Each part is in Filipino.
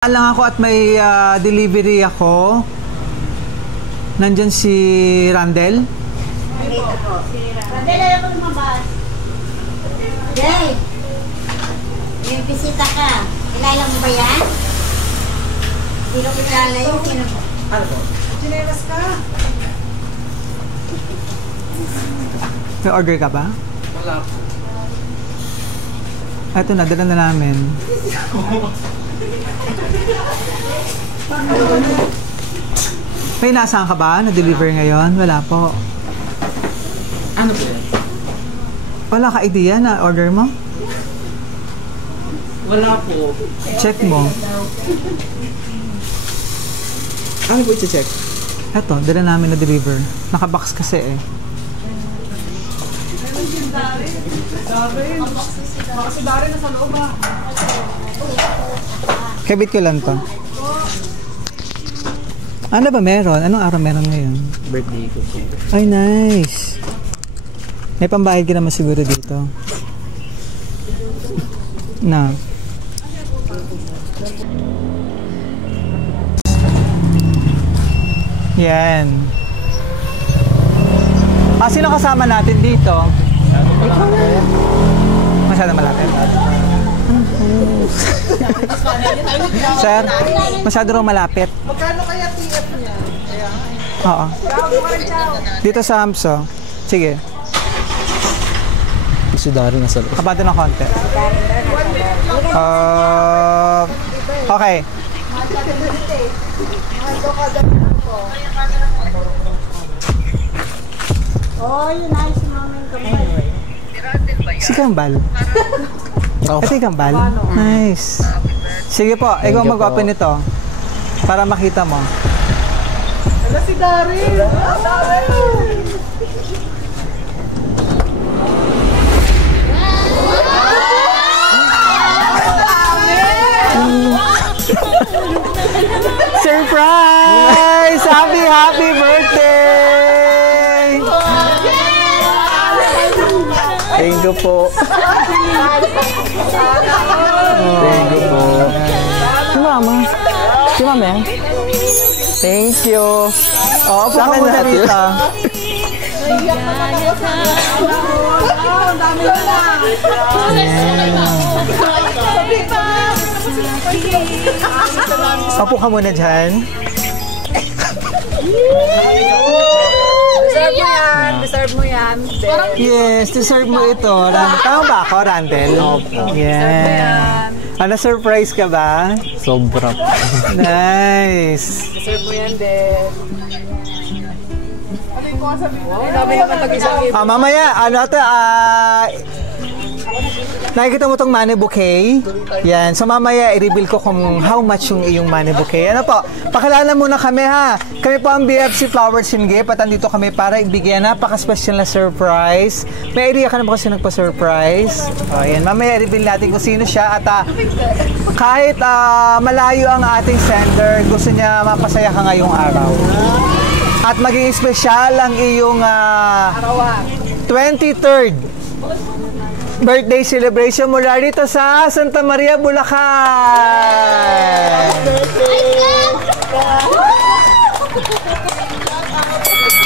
Lang ako at may delivery ako. Nandyan si Randel. Randel, ayaw ko lumabas. Jay, may bisita ka. Kilala mo ba yan? Sino kilala yun? Ano po? Chinelas ka. May order ka ba? Wala po. Ito na, dala na namin. May nasaan ka ba? Na-deliver ngayon? Wala po. Ano po? Wala ka idea na order mo? Wala po. Check mo. Ano po i-check? Ito, dala namin na-deliver. Nakabox kasi eh. Baka si Dari na sa loob ah. Kabit ko lang to. Ano ba meron? Anong araw meron ngayon? Birthday ko po. Ay, nice. May pambayad ka naman siguro dito. Na. Yan. Sino kasama natin dito? Masyado malapit. Sir, masyado raw malapit. Magkano kaya TF niya? Oo. Dito sa Hamso. Sige. Si Dari na sa loob. Kabado ng konti. Okay. Oh, yun ay si Mameng Kambal. Si Kambal. Ito yung Kambal? Nice. Sige po, ikaw mag-open nito. Para makita mo. Ano si Dari? Dari! Surprise! Happy birthday! Thank you po. Thank you po. Si Mama. Si Mama yan? Thank you. Oo, po ka muna rito. Opo ka muna dyan. Deserve mo yan. Deserve mo yan. Yes, deserve mo ito. Tama ba ako, Randel? Opo. Yan. Ano, surprise ka ba? Sobra. Nice. Deserve mo yan, din. Ano yung kuha sabi mo? Ay, dami naman tag-isang Mamaya, ano ito, nakikita mo itong money bouquet? Yan. So mamaya, i-reveal ko kung how much yung iyong money bouquet. Ano po? Pakilala muna kami ha. Kami po ang BFC Flowers and Gift at andito kami para ibigyan napaka-special na surprise. May idea ka na ba kasi nagpa-surprise? O yan. Mamaya, i-reveal natin kung sino siya at kahit malayo ang ating sender, gusto niya mapasaya ka ngayong araw. At maging special ang iyong 23rd birthday celebration mula rito sa Santa Maria, Bulacan!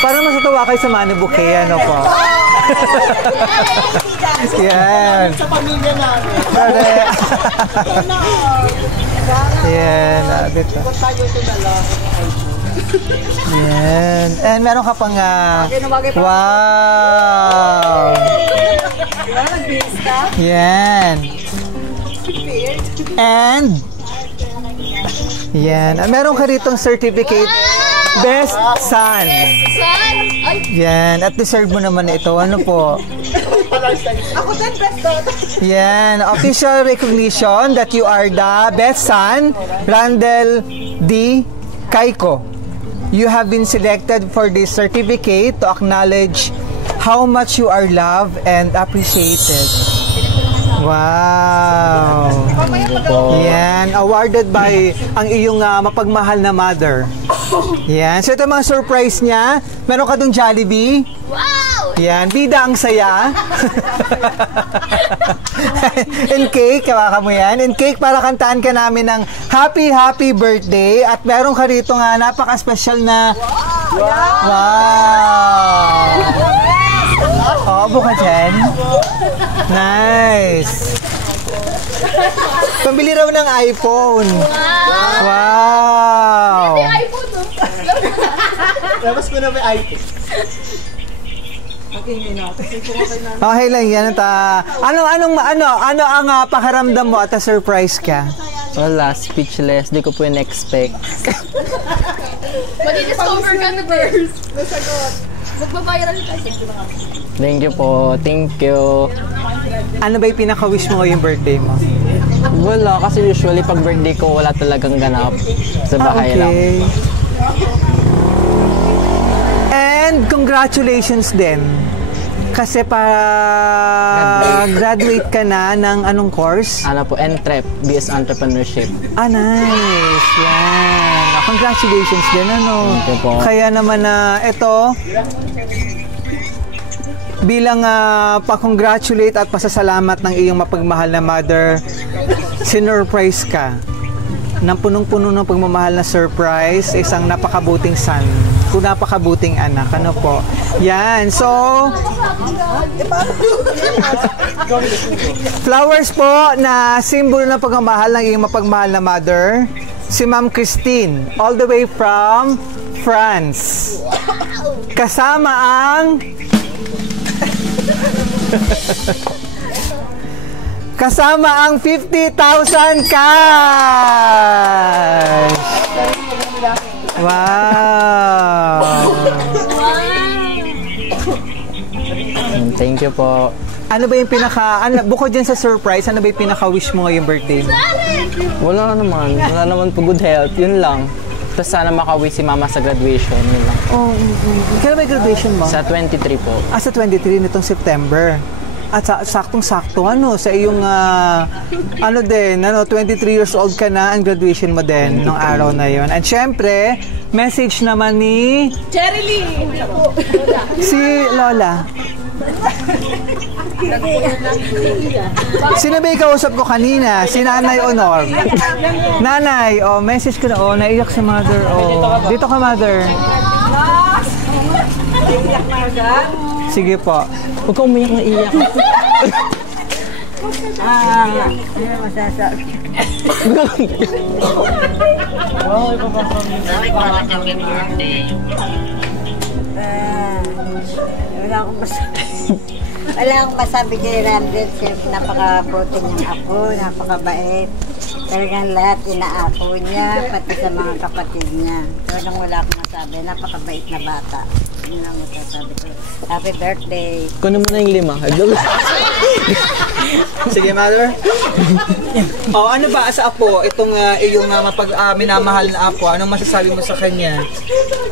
Para masatuwa kayo sa money bouquet, ano po? Yan. Sa pamilya namin. Yan. Dito. Yan. And meron ka pang wow! Yan. And yan. Meron ka ditong certificate Best Son. Yan. At deserve mo naman ito. Ano po? Ako din, best daughter. Yan. Official recognition that you are the best son, Randel D. Kaiko. You have been selected for this certificate to acknowledge how much you are loved and appreciated. Wow! Yan, awarded by ang iyong mapagmahal na mother. Yan, so ito mga surprise niya. Meron ka dong Jollibee. Wow! Yan, bida ang saya. And cake, kawaka mo yan. And cake, para kantaan ka namin ng happy, happy birthday. At meron ka rito nga, napaka-special na... Wow! Oh, buka dyan. Nice. Pambili raw ng iPhone. Wow! Labas ko na may item. Okay lang yan. Ano ang pakiramdam mo at surprise ka? Wala, speechless. Di ko po yun expect. Madi-discover ka na first. Magbabayaran ka. Thank you po. Thank you. Ano ba yung pinaka-wish mo ngayong birthday mo? Wala, kasi usually pag birthday ko, wala talagang ganap. Sa bahay lang. And congratulations din. Kasi graduate ka na ng anong course? Ano po, Entrep, BS Entrepreneurship. Ah, nice. Yan. Congratulations din, ano? Thank you po. Kaya naman na ito, bilang pa-congratulate at pasasalamat ng iyong mapagmahal na mother, sinurprise ka ng punong-puno ng pagmamahal na surprise, isang napakabuting son, kung napakabuting anak. Ano po? Yan. So, flowers po na simbolo ng pagmamahal ng iyong mapagmahal na mother, si Ma'am Christine, all the way from France. Kasama ang kasama ang 50,000 cash! Wow! Thank you po. Ano ba yung bukod dyan sa surprise, ano ba yung pinaka-wish mo ngayong birthday mo? Wala naman po, good health. Yun lang. Tapos sana makawi si mama sa graduation. Yun lang. Oh, kailan ba yung graduation mo? Sa 23 po. Sa 23 nitong September. At saktong-sakto, sa iyong, 23 years old ka na, ang graduation mo din nung araw na yon. And syempre, message naman ni... Cherry Lee! Si Lola. Sino ba yung kausap ko kanina? Si Nanay Honor. Nanay, message ko na, naiyak si mother. Dito ka, mother. Sige po. Huwag ka umiyak na iyak. Wala akong masabi kay Randall. Siyempre, napaka-protein ng ako, napakabait. Talagang lahat inaako niya, pati sa mga kapatid niya. Talagang wala akong masabi. Napakabait na bata. Yun lang masasabi ko. Happy birthday. Kunin mo na yung 5. Sige, mother. Ano ba sa apo? Itong iyong minamahal na apo, anong masasabi mo sa kanya?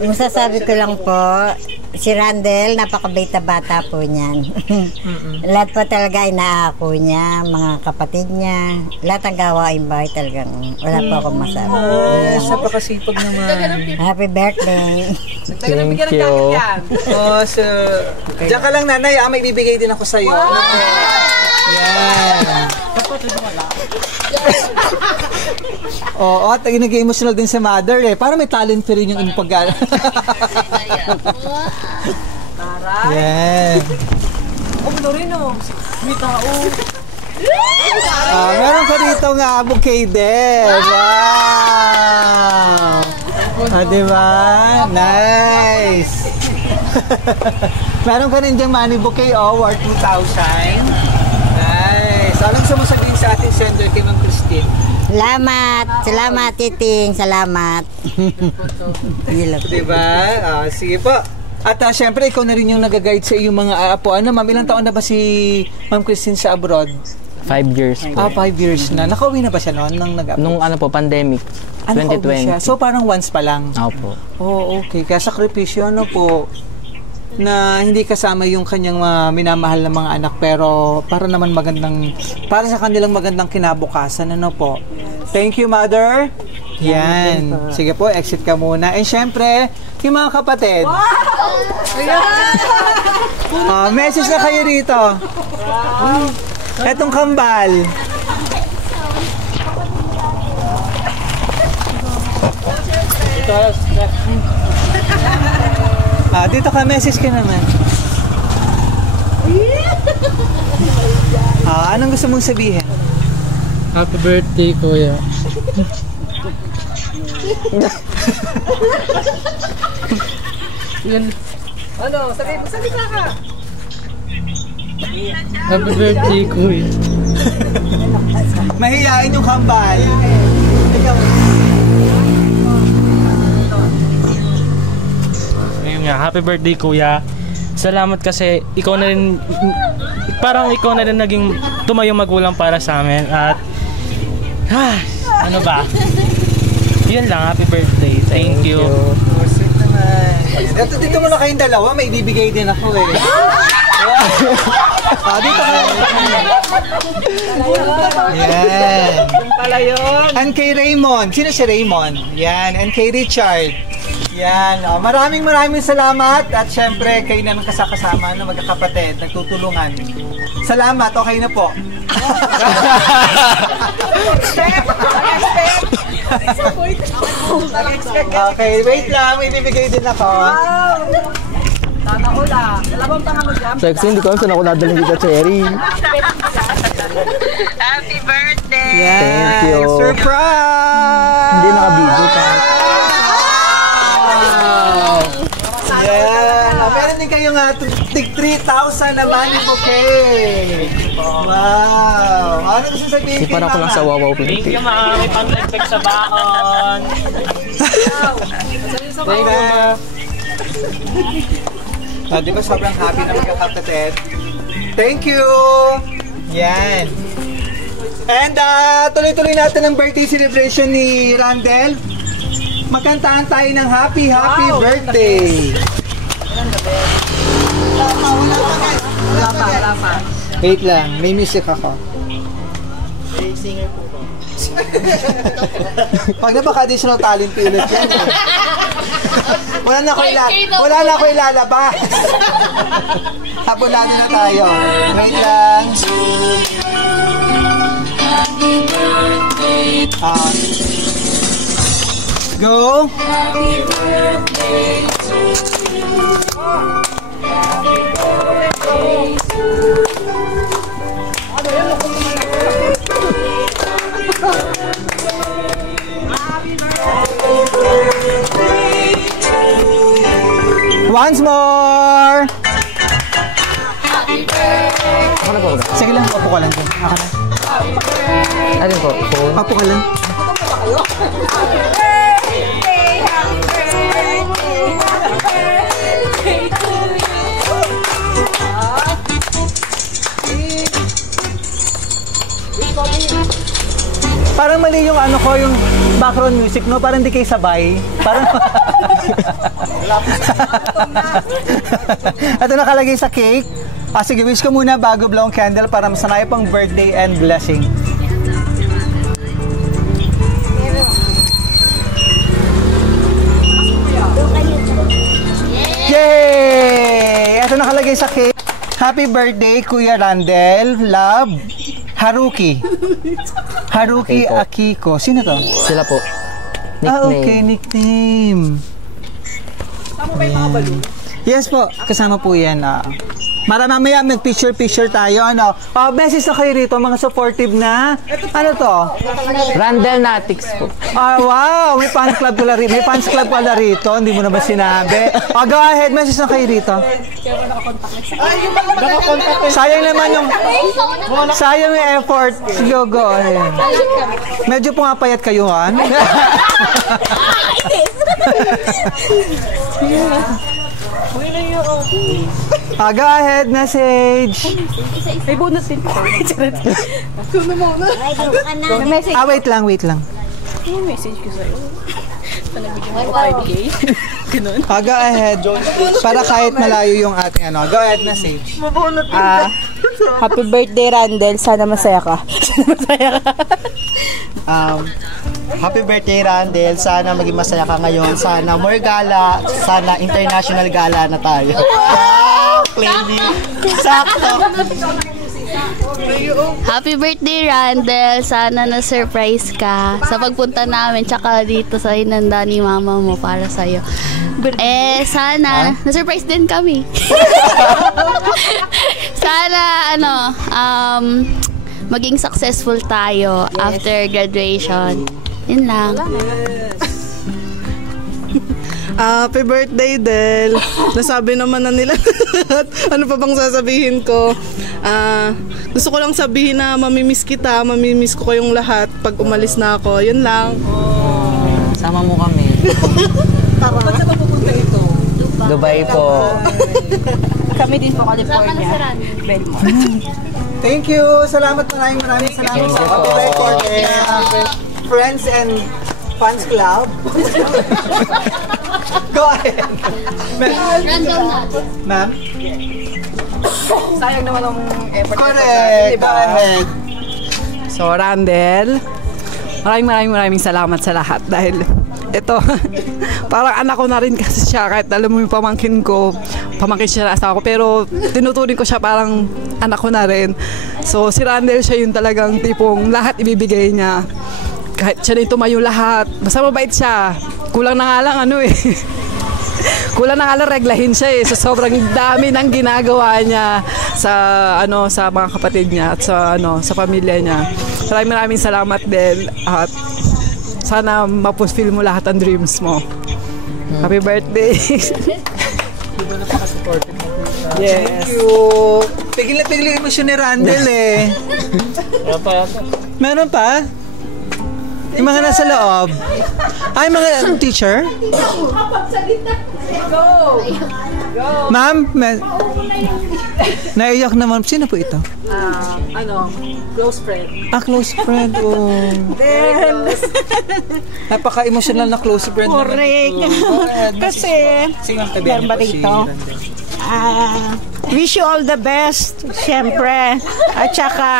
Masasabi ko lang po, si Randall, napakabait na bata po niyan. Lahat po talaga inaako niya, mga kapatid niya. Lahat ang gawain bahay talagang wala po akong masabi. Napakasipag naman. Happy birthday. Thank you. So, diyan ka lang, nanay. May bibigay din ako sa'yo. Wow! Yan. At naging emotional din sa mother Para may talent pa rin yung pag- Yan. May tao. Meron ka dito nga bouquet din. Wow! Diba? Nice! Meron ka rin diyang money bouquet, worth 2,000. Nice! Anong sumusabihin sa ating sender kay Ma'am Christine? Salamat! Salamat, Titing! Salamat! Diba? Sige po. At syempre, ikaw na rin yung nag-guide sa iyong mga apo. Ma'am, ilang taon na ba si Ma'am Christine sa abroad? 5 years po. 5 years na. Nakauwi na ba siya noon? Nung pandemic. 2020. So, parang once pa lang? Opo. Okay. Kaya sakripisyo, na hindi kasama yung kanyang minamahal na mga anak, pero para sa kanilang magandang kinabukasan, po. Thank you, Mother. Yan. Sige po, exit ka muna. And syempre, Yung mga kapatid. Message na kayo rito. Etong kambal. Dito ka, message ka naman. Anong gusto mong sabihin? Happy birthday, Kuya. Yun. Ano? Salita ka. Happy birthday, Kuya. Mahihain yung kambal. Ngayon nga, happy birthday, Kuya. Salamat kasi ikaw na rin, parang ikaw na rin naging tumayong magulang para sa amin. At, ano ba? Yun lang, happy birthday. Thank you. Sweet naman. Dito mo na kayong dalawa, may ibibigay din ako eh. Dito ka. Yan. Pala yun. And kay Raymond. Sino si Raymond? Yan. And kay Richard. Yan. Maraming salamat. At syempre, kayo na ng kasama na magkakapatid. Nagtutulungan. Salamat. Okay na po. Okay, wait lang. May bibigay din ako. Sana ula. Dalawang pang ano dyan. Sexy, hindi ko alam saan ako dadalhin dito, Cherry. Happy birthday! Yan. Thank you. Surprise! Hindi naka-video pa. Yan. Meron din kayong tig 3,000 na money bouquet. Wow. Ano gusto sabihin kay Parang ko lang sa Mama? Thank Wawaw you, Pinipig. ma. May pang-expect sa baon. Thank you. Di ba sobrang happy na magkakapatid? Thank you! Yan. And tuloy-tuloy natin ang birthday celebration ni Randel. Magkantaan tayo ng happy birthday! Wala pa. Wait lang, may music ako. Singer po ko. Pag napaka-additional talent ulit yan eh. Wala na ako ilalabas. Habulado na tayo. Wait lang. Go. Once more! Ako na po ba? Sige lang, upo ka lang dyan. Ako na. Alin po? Phone? Upo ka lang. Parang mali yung ano ko, yung background music, no? Parang hindi kayo sabay. Parang... Ito nakalagay sa cake. Sige, wish ko muna bago blow ang candle para masanay pang birthday and blessing. Yay! Ito nakalagay sa cake. Happy birthday, Kuya Randel. Love, Haruki. Haruki Akiko. Sino to? Sila po. Nickname. Okay, nickname. Tama ba yung mga balon? Yes po, kasama po yan. Mamaya mag-picture tayo. Message na kayo rito, mga supportive na. Ano to? Randel Natics po. Wow, may fans club pala rito. May fans club pala rito. Hindi mo naman sinabi. Go ahead, message na kayo rito. Sayang naman yung... Sayang yung effort. Sige, go ahead. Medyo pumapayat kayo, ha? Go ahead, message. May bonus din. Kuno muna. Wait lang. Yung message ko sa'yo. Panabigyan ko 5K. Ganun. Go ahead. Para kahit malayo yung ating ano. Go ahead, message. Happy birthday, Randel. Sana masaya ka. Happy birthday, Randel. Sana maging masaya ka ngayon. Sana more gala. Sana international gala na tayo. Wow, Lady. Sakto. Happy birthday, Randel. Sana na-surprise ka sa pagpunta namin tsaka dito sa hinanda ni mama mo para sa'yo. Sana na-surprise din kami. Sana, maging successful tayo after graduation. Yun lang. Happy birthday, Del. Nasabi naman na nila. Ano pa bang sasabihin ko? Gusto ko lang sabihin na mamimiss kita, mamimiss ko kayong lahat pag umalis na ako. Yun lang. Sama mo kami. Ba't saan ka pupunta ito? Dubai po. Kami din po, California. Thank you. Salamat maraming salamat sa Dubai for Friends and Fans Club. Go ahead. Ma'am? Sayang naman ang effort. Correct. Go ahead. So, Randel, maraming salamat sa lahat dahil ito, parang anak ko na rin kasi siya kahit alam mo yung pamangkin siya na asawa ko pero tinuturing ko siya parang anak ko na rin. So, si Randel siya yung talagang tipong lahat ibibigay niya. Kahit siya na tumayo lahat. Basta mabait siya. Kulang na nga lang kulang na nga lang reglahin siya eh. So, sobrang dami ng ginagawa niya sa mga kapatid niya at sa pamilya niya. Maraming salamat din at sana mapulfill mo lahat ng dreams mo. Happy birthday. Yes. Thank you. Pigil na pigil yung emosyon ni Randel eh. Meron pa? Yung mga nasa loob. Ay, mga teacher? Ma'am, naiyak naman. Sino po ito? Close friend. Close friend. Oh. Napaka-emotional na close friend. Correct. Kasi, meron ba dito? Wish you all the best, syempre. At saka,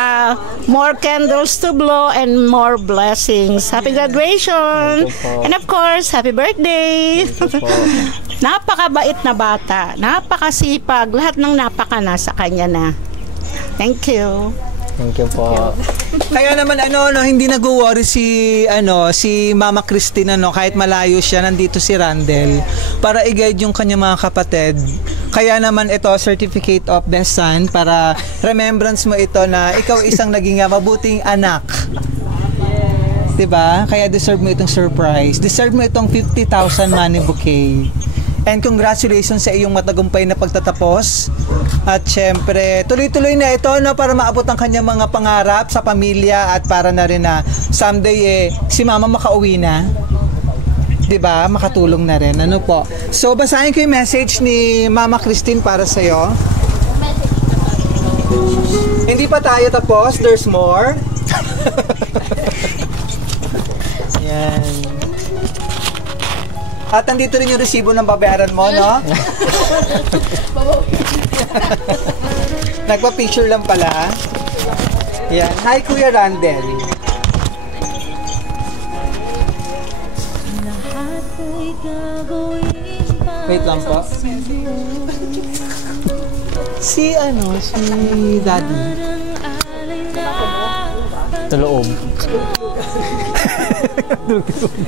more candles to blow and more blessings. Happy graduation! And of course, happy birthday! Napakabait na bata, napakasipag, lahat ng nasa kanya na. Thank you. Thank you po. Kaya naman hindi nag-worry si Mama Christine kahit malayo siya, nandito si Randel para i-guide yung kanyang mga kapatid. Kaya naman ito, Certificate of Best Son, para remembrance mo ito na ikaw isang naging mabuting anak. Diba? Kaya deserve mo itong surprise. Deserve mo itong 50,000 money bouquet. And congratulations sa iyong matagumpay na pagtatapos. At syempre, tuloy-tuloy na ito para maabot ang kanyang mga pangarap sa pamilya at para na rin na someday si mama makauwi na. 'Di ba? Makatulong na rin. Ano po? So, basahin ko yung message ni Mama Christine para sa iyo. Hindi pa tayo tapos. There's more. Yan. At nandito rin yung resibo ng babayaran mo, no? Nagpa-picture lang pala. Yan. Hi, Kuya Randel. Wait lang po. Si Daddy. Tuloob.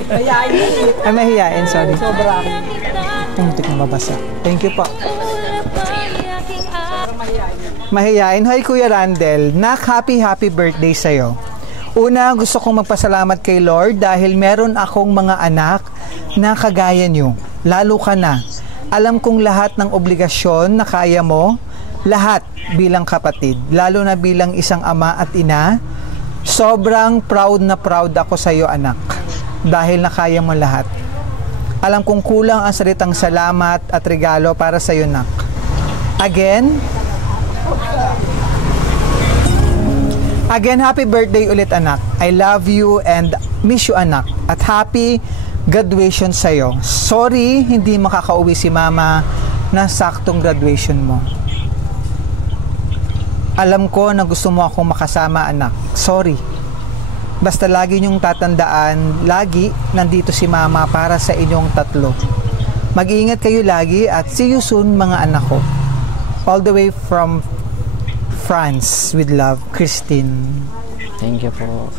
Ay, mahihain, sorry. Sobra. Muntik na mabasa. Thank you po. Mahihain. Hi, Kuya Randel. Happy birthday sa'yo. Una, gusto kong magpasalamat kay Lord dahil meron akong mga anak na kagaya nyo. Lalo ka na. Alam kong lahat ng obligasyon na kaya mo, lahat bilang kapatid, lalo na bilang isang ama at ina. Sobrang proud ako sa iyo, anak, dahil nakaya mo lahat. Alam kong kulang ang salitang salamat at regalo para sa iyo, anak. Again, happy birthday ulit, anak. I love you and miss you, anak. At happy graduation sa iyo. Sorry, hindi makakauwi si mama na saktong graduation mo. Alam ko na gusto mo akong makasama, anak. Sorry. Basta lagi niyong tatandaan, lagi nandito si Mama para sa inyong tatlo. Mag-iingat kayo lagi at see you soon mga anak ko. All the way from France, with love, Christine. Thank you po.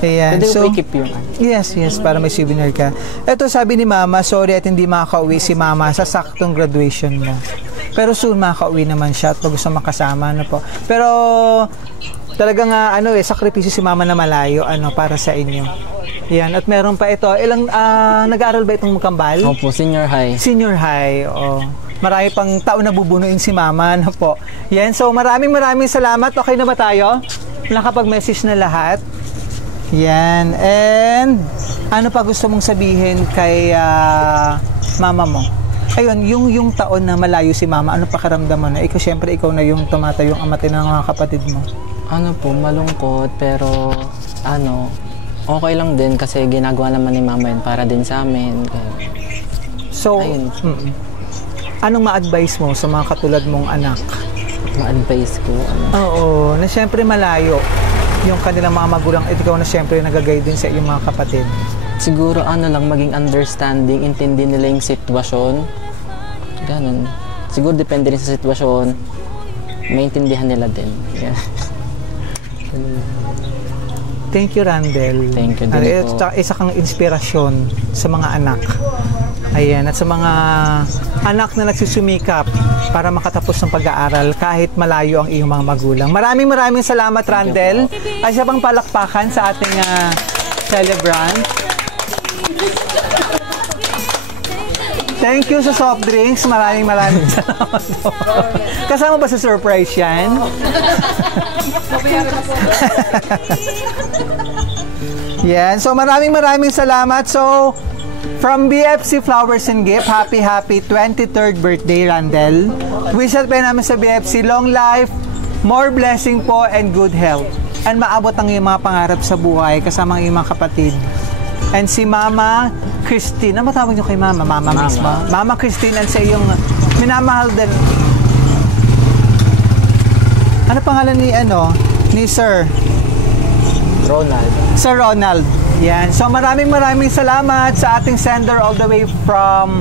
Ayan. Pwede So, ko i-keep yung yes, para may souvenir ka. Ito sabi ni Mama, sorry at hindi makaka-uwi si Mama sa saktong graduation mo. Pero soon makaka-uwi naman siya at pag gusto makasama na po. Pero talagang sakripisyo si Mama na malayo para sa inyo. Yan, at meron pa ito. Ilang nag-aaral ba itong Kambal? Opo, senior high. Senior high, oo. Marami pang taon na bubunuin si Mama, po. Yan, so maraming salamat. Okay na ba tayo? Nakapag-message na lahat. Yan, and ano pa gusto mong sabihin kay Mama mo? Ayun, yung taon na malayo si Mama, ano pakiramdam mo na? Siyempre, ikaw na yung tumatayong amatin ng mga kapatid mo. Ano po, malungkot, pero okay lang din kasi ginagawa naman ni Mama yun para din sa amin. So, anong ma-advise mo sa mga katulad mong anak? Ma-advise ko? Oo, na siyempre malayo yung kanilang mga magulang at ikaw na siyempre nagagay din sa iyong mga kapatid. Siguro lang, maging understanding, intindi nila yung sitwasyon. Ganun. Siguro depende rin sa sitwasyon, maintindihan nila din. Yeah. Thank you, Randel. Thank you din po. Isa kang inspirasyon sa mga anak. Ayan, at sa mga anak na nagsusumikap para makatapos ng pag-aaral kahit malayo ang iyong mga magulang. Maraming salamat, Randel. Ay siya pang palakpakan sa ating celebrant. Thank you sa soft drinks. Maraming salamat po. Kasama ba sa surprise yan? Yan. So maraming salamat. So from BFC Flowers and Gift, happy 23rd birthday, Randel. Wish at namin sa BFC long life, more blessing po, and good health. And maabot ang iyong mga pangarap sa buhay kasama ang iyong mga kapatid. And si Mama Christine, ano matawag niyo kay Mama? Mama mismo. Mama Christine, and sa iyong minamahal din. Ano pangalan ni Sir? Ronald. Sir Ronald. Yan. So maraming salamat sa ating sender all the way from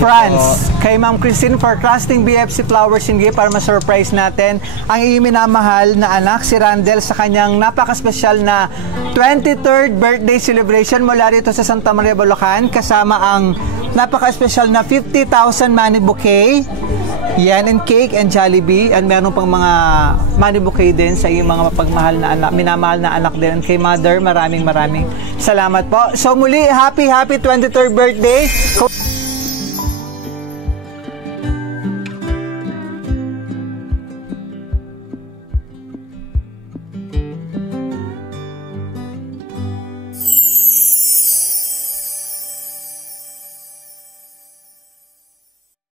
France. Kay Ma'am Christine for trusting BFC Flowers and Gift para ma-surprise natin ang iyong minamahal na anak, si Randel, sa kanyang napaka-special na 23rd birthday celebration mula rito sa Santa Maria, Bulacan, kasama ang napaka-special na 50,000 money bouquet. Yan, and cake and Jollibee, and meron pang mga money bouquet din sa iyong mga mapagmahal na anak, minamahal na anak din. And kay Mother, maraming salamat po. So muli, happy 23rd birthday.